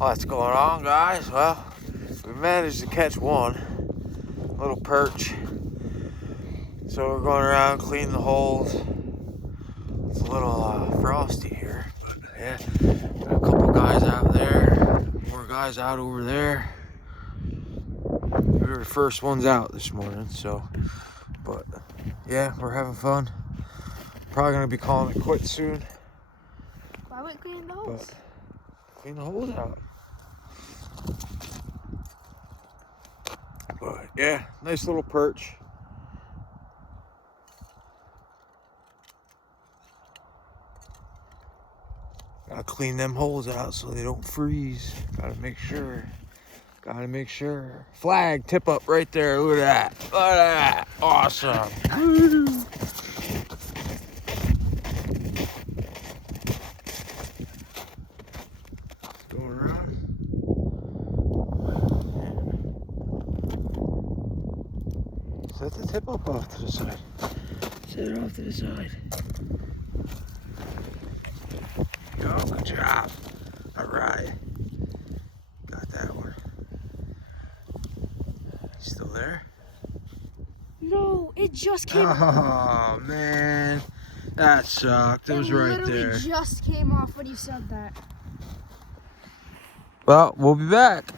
What's going on, guys? Well, we managed to catch one little perch. So we're going around cleaning the holes. It's a little frosty here, but yeah, got a couple guys out there, more guys out over there. We were the first ones out this morning, so, but yeah, we're having fun. Probably gonna be calling it quits soon. Why would clean the holes? But clean the holes out. But yeah, nice little perch. Gotta clean them holes out so they don't freeze. Gotta make sure. Gotta make sure. Flag tip up right there. Look at that. Look at that. Awesome. Woo. Going around. Set the tip up off to the side. Set it off to the side. Go, good job. All right. Got that one. Still there? No, it just came off. Oh, man. That sucked. It was right there. It literally just came off when you said that. Well, we'll be back.